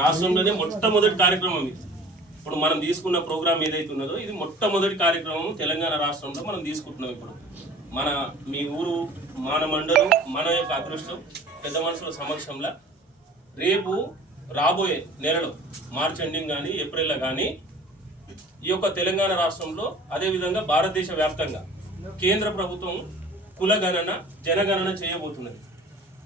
రాష్ట్రంలోనే మొట్టమొదటి కార్యక్రమం ఇది. ఇప్పుడు మనం తీసుకున్న ప్రోగ్రామ్ ఏదైతే ఉన్నదో ఇది మొట్టమొదటి కార్యక్రమం తెలంగాణ రాష్ట్రంలో మనం తీసుకుంటున్నాం. ఇప్పుడు మీ ఊరు మన మండలం మన యొక్క అదృష్టం పెద్ద మనుషుల సమక్షంలో రేపు రాబోయే నెలలో మార్చ్ ఎండింగ్ కానీ ఏప్రిల్లో కానీ ఈ యొక్క తెలంగాణ రాష్ట్రంలో అదేవిధంగా భారతదేశ వ్యాప్తంగా కేంద్ర ప్రభుత్వం కులగణన జనగణన చేయబోతున్నది.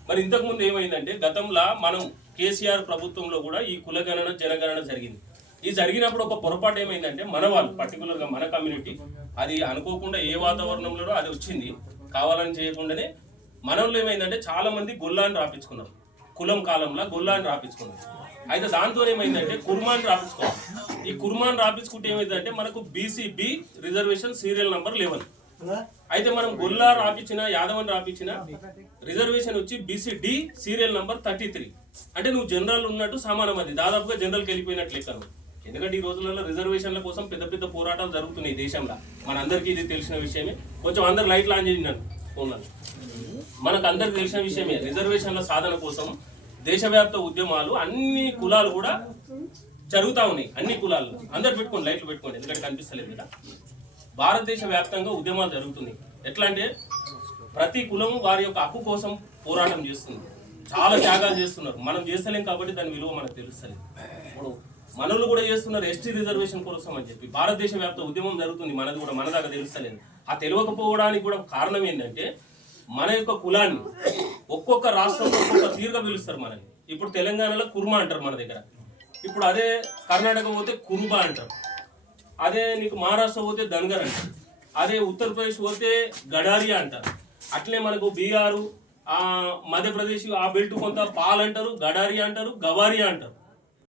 మరి ఇంతకుముందు ఏమైందంటే గతంలో మనం కేసీఆర్ ప్రభుత్వంలో కూడా ఈ కులగణన జనగణన జరిగింది. ఈ జరిగినప్పుడు ఒక పొరపాటు ఏమైందంటే మన వాళ్ళు పర్టికులర్గా మన కమ్యూనిటీ అది అనుకోకుండా ఏ వాతావరణంలో అది వచ్చింది, కావాలని చేయకుండానే మనలో ఏమైందంటే చాలా మంది గొల్లాన్ని రాపించుకున్నారు. కులం కాలంలో గొల్లాన్ని రాపించుకున్నారు. అయితే దాంతో ఏమైందంటే కుర్మాన్ని రాపించుకోవాలి. ఈ కుర్మాన్ని రాపించుకుంటే ఏమైందంటే మనకు బీసీ-బి రిజర్వేషన్ సీరియల్ నంబర్ 11. అయితే మనం గొల్లా రాపించిన యాదవని రాపించిన రిజర్వేషన్ వచ్చి బీసీ-డి సీరియల్ నంబర్ 33. అంటే నువ్వు జనరల్ ఉన్నట్టు సమానం, అది దాదాపుగా జనరల్కి వెళ్ళిపోయినట్లు లెక్కను. ఎందుకంటే ఈ రోజులలో రిజర్వేషన్ల కోసం పెద్ద పెద్ద పోరాటాలు జరుగుతున్నాయి దేశంలో. మనందరికీ ఇది తెలిసిన విషయమే. కొంచెం అందరు లైట్లు ఆన్ చేసినారు ఫోన్లను. మనకు అందరికి తెలిసిన విషయమే. రిజర్వేషన్ల సాధన కోసం దేశవ్యాప్త ఉద్యమాలు అన్ని కులాలు కూడా జరుగుతూ ఉన్నాయి. అన్ని కులాలు అందరు పెట్టుకోండి, లైట్లు పెట్టుకోండి, ఎందుకంటే కనిపిస్తలేదు కదా. భారతదేశ వ్యాప్తంగా ఉద్యమాలు జరుగుతున్నాయి. ఎట్లా అంటే ప్రతి కులం వారి యొక్క హక్కు కోసం పోరాటం చేస్తుంది, చాలా త్యాగాలు చేస్తున్నారు. మనం చేస్తలేం కాబట్టి దాని విలువ మనకు తెలుస్తలేదు. ఇప్పుడు మనలు కూడా చేస్తున్నారు ఎస్టీ రిజర్వేషన్ కోసం అని చెప్పి. భారతదేశ వ్యాప్త ఉద్యమం జరుగుతుంది, మనది కూడా మన దాకా తెలుస్తలేదు. ఆ తెలియకపోవడానికి కూడా కారణం ఏంటంటే మన యొక్క కులాన్ని ఒక్కొక్క రాష్ట్రంలో ఒక్కొక్క తీరుగా పిలుస్తారు మనల్ని. ఇప్పుడు తెలంగాణలో కుర్మా అంటారు మన దగ్గర, ఇప్పుడు అదే కర్ణాటక పోతే కురుబా అంటారు, అదే నీకు మహారాష్ట్ర పోతే ధన్గర్ అంటారు, అదే ఉత్తరప్రదేశ్ పోతే గడారియా అంటారు. అట్లే మనకు బీహారు మధ్యప్రదేశ్ ఆ బెల్ట్ కొంత పాల్ అంటారు, గడారియా అంటారు, గవారియా అంటారు.